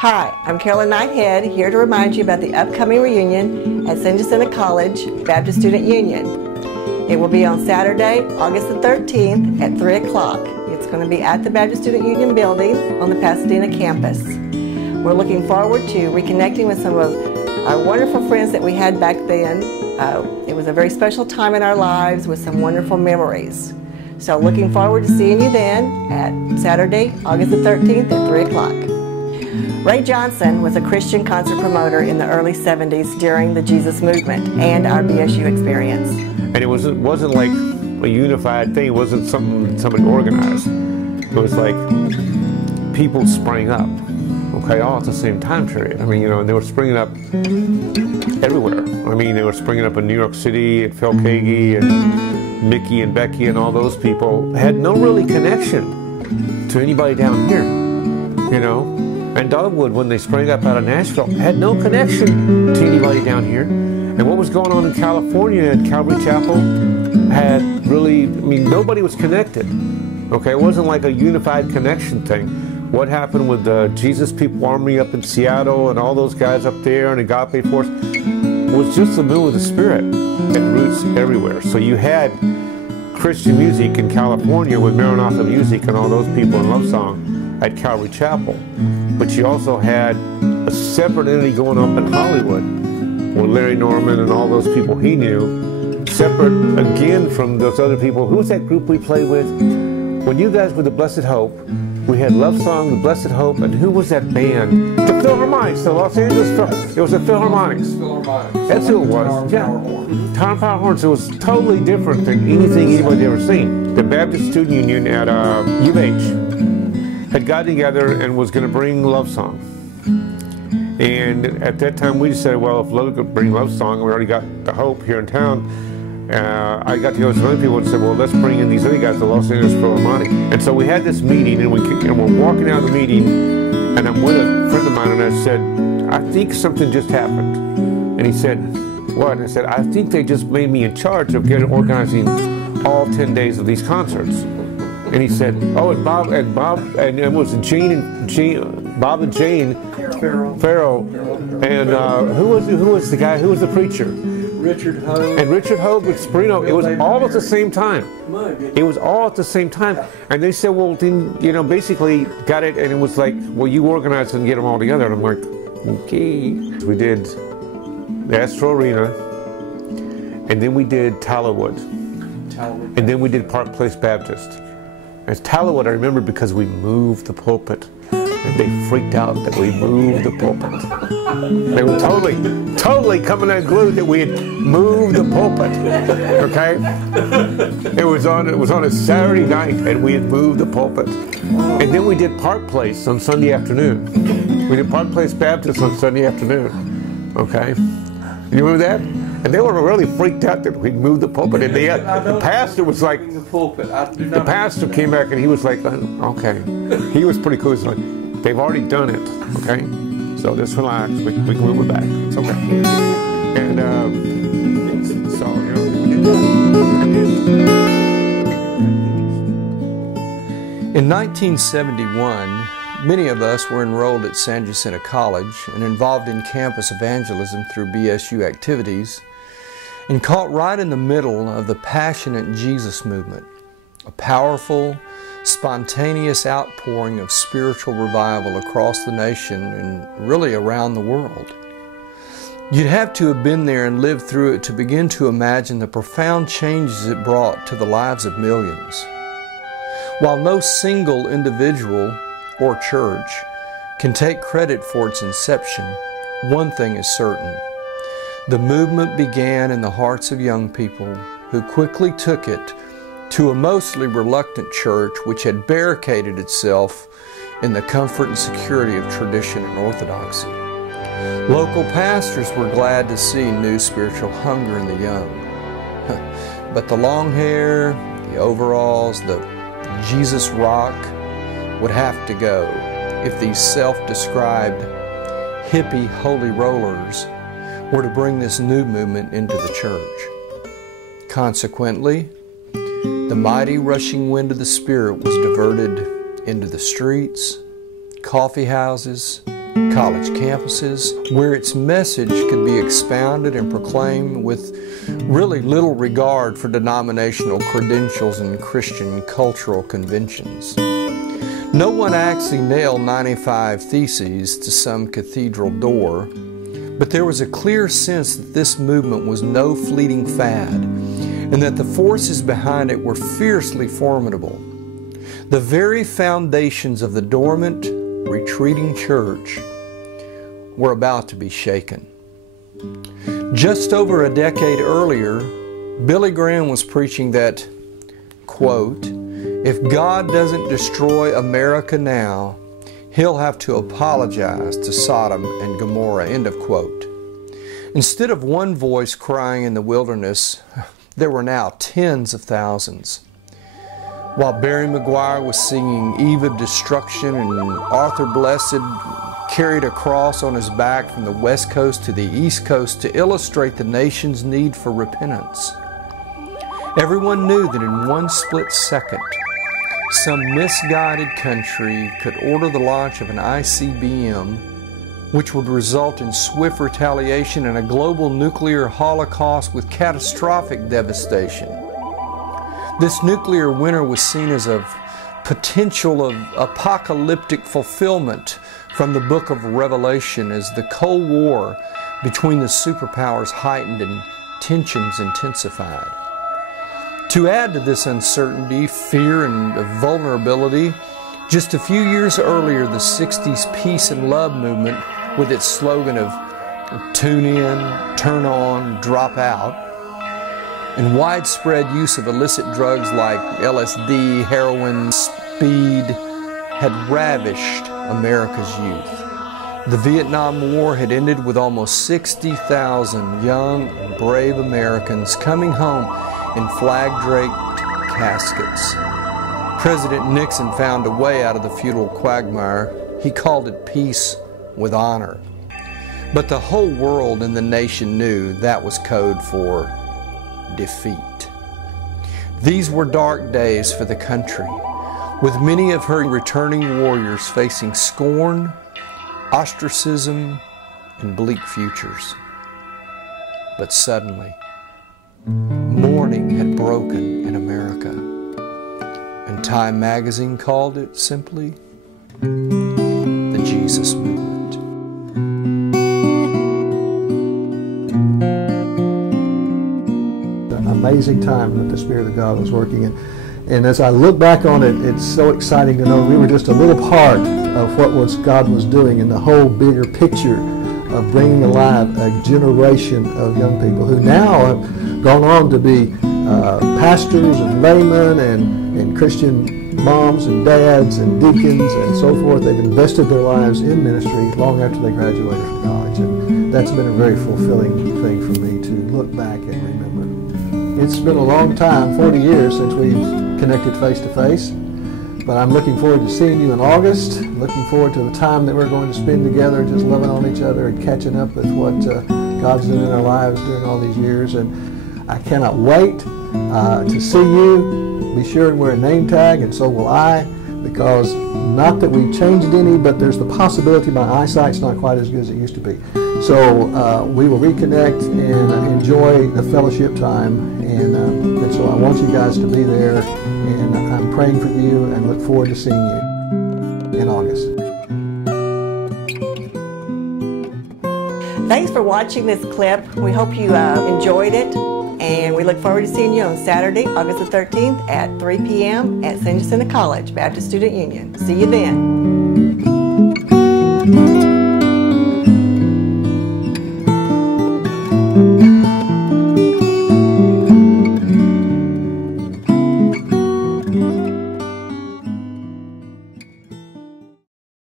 Hi, I'm Carolyn Knighthead, here to remind you about the upcoming reunion at San Jacinto College Baptist Student Union. It will be on Saturday, August the 13th at 3 o'clock. It's going to be at the Baptist Student Union building on the Pasadena campus. We're looking forward to reconnecting with some of our wonderful friends that we had back then. It was a very special time in our lives with some wonderful memories. So looking forward to seeing you then at Saturday, August the 13th at 3 o'clock. Ray Johnson was a Christian concert promoter in the early 70s during the Jesus movement and our BSU experience. And it wasn't like a unified thing. It wasn't something somebody organized. It was like people sprang up, okay, all at the same time period. I mean, you know, and they were springing up everywhere. I mean, they were springing up in New York City, and Phil Kagi, and Mickey and Becky, and all those people had no really connection to anybody down here, you know. And Dogwood, when they sprang up out of Nashville, had no connection to anybody down here. And what was going on in California at Calvary Chapel had really, I mean, nobody was connected. Okay, it wasn't like a unified connection thing. What happened with the Jesus People Army up in Seattle and all those guys up there and Agape Force was just the move of the Spirit and roots everywhere. So you had Christian music in California with Maranatha Music and all those people in Love Song at Calvary Chapel. But you also had a separate entity going up in Hollywood with Larry Norman and all those people he knew, separate again from those other people. Who was that group we played with? When you guys were the Blessed Hope, we had Love Song, the Blessed Hope, and who was that band? The Philharmonics, the Los Angeles, it was the Philharmonics. That's who it was, yeah. Tower and Power Horns. It was totally different than anything anybody's ever seen. The Baptist Student Union at UH had got together and was going to bring Love Song. And at that time we decided, well, if Love could bring Love Song, we already got the Hope here in town. I got together with some other people and said, well, let's bring in these other guys, the Los Angeles Philharmonic. And so we had this meeting, and we're walking out of the meeting, and I'm with a friend of mine, and I said, I think something just happened. And he said, what? And I said, I think they just made me in charge of organizing all 10 days of these concerts. And he said, oh, and Bob, and it was Bob and Jane Farrell, and who was the guy? Who was the preacher? Richard Hogue. And Richard Hogue with Sperino. It was all at the same time. It was all at the same time. And they said, well, then, you know, basically got it, and it was like, well, you organize and get them all together. And I'm like, okay. We did the Astro Arena, and then we did Tallowood, and then we did Park Place Baptist. As Tallowood, I remember because we moved the pulpit. And they freaked out that we moved the pulpit. They were totally coming unglued that we had moved the pulpit. Okay? It was on a Saturday night and we had moved the pulpit. And then we did Park Place on Sunday afternoon. We did Park Place Baptist on Sunday afternoon. Okay? You remember that? And they were really freaked out that we'd moved the pulpit. And the pastor was like, the pastor came back and he was like, okay. He was pretty cool. He was like, they've already done it, okay? So just relax. We can move it back. It's okay. And so, you know, we did that. In 1971, many of us were enrolled at San Jacinto College and involved in campus evangelism through BSU activities, and caught right in the middle of the passionate Jesus movement, a powerful, spontaneous outpouring of spiritual revival across the nation and really around the world. You'd have to have been there and lived through it to begin to imagine the profound changes it brought to the lives of millions. While no single individual or church can take credit for its inception, one thing is certain. The movement began in the hearts of young people who quickly took it to a mostly reluctant church which had barricaded itself in the comfort and security of tradition and orthodoxy. Local pastors were glad to see new spiritual hunger in the young. But the long hair, the overalls, the Jesus rock would have to go if these self-described hippie holy rollers were to bring this new movement into the church. Consequently, the mighty rushing wind of the Spirit was diverted into the streets, coffee houses, college campuses, where its message could be expounded and proclaimed with really little regard for denominational credentials and Christian cultural conventions. No one actually nailed 95 Theses to some cathedral door, but there was a clear sense that this movement was no fleeting fad, and that the forces behind it were fiercely formidable. The very foundations of the dormant, retreating church were about to be shaken. Just over a decade earlier, Billy Graham was preaching that, quote, "If God doesn't destroy America now, He'll have to apologize to Sodom and Gomorrah," end of quote. Instead of one voice crying in the wilderness, there were now tens of thousands. While Barry McGuire was singing Eve of Destruction and Arthur Blessed carried a cross on his back from the West Coast to the East Coast to illustrate the nation's need for repentance, everyone knew that in one split second, some misguided country could order the launch of an ICBM, which would result in swift retaliation and a global nuclear holocaust with catastrophic devastation. This nuclear winter was seen as a potential of apocalyptic fulfillment from the book of Revelation as the Cold War between the superpowers heightened and tensions intensified. To add to this uncertainty, fear, and vulnerability, just a few years earlier, the 60s peace and love movement, with its slogan of tune in, turn on, drop out, and widespread use of illicit drugs like LSD, heroin, speed, had ravished America's youth. The Vietnam War had ended with almost 60,000 young and brave Americans coming home in flag-draped caskets. President Nixon found a way out of the feudal quagmire. He called it peace with honor. But the whole world and the nation knew that was code for defeat. These were dark days for the country, with many of her returning warriors facing scorn, ostracism, and bleak futures. But suddenly, morning had broken in America, and Time magazine called it simply the Jesus Movement. An amazing time that the Spirit of God was working in. And as I look back on it, it's so exciting to know we were just a little part of what God was doing in the whole bigger picture of bringing alive a generation of young people who now have gone on to be pastors and laymen and Christian moms and dads and deacons and so forth. They've invested their lives in ministry long after they graduated from college. And that's been a very fulfilling thing for me to look back and remember. It's been a long time, 40 years, since we've connected face to face. But I'm looking forward to seeing you in August, looking forward to the time that we're going to spend together just loving on each other and catching up with what God's doing in our lives during all these years. And I cannot wait to see you. Be sure and wear a name tag, and so will I, because not that we've changed any, but there's the possibility my eyesight's not quite as good as it used to be. So we will reconnect and enjoy the fellowship time. And so I want you guys to be there, and I'm praying for you and look forward to seeing you in August. Thanks for watching this clip. We hope you enjoyed it, and we look forward to seeing you on Saturday, August the 13th at 3 p.m. at San Jacinto College Baptist Student Union. See you then.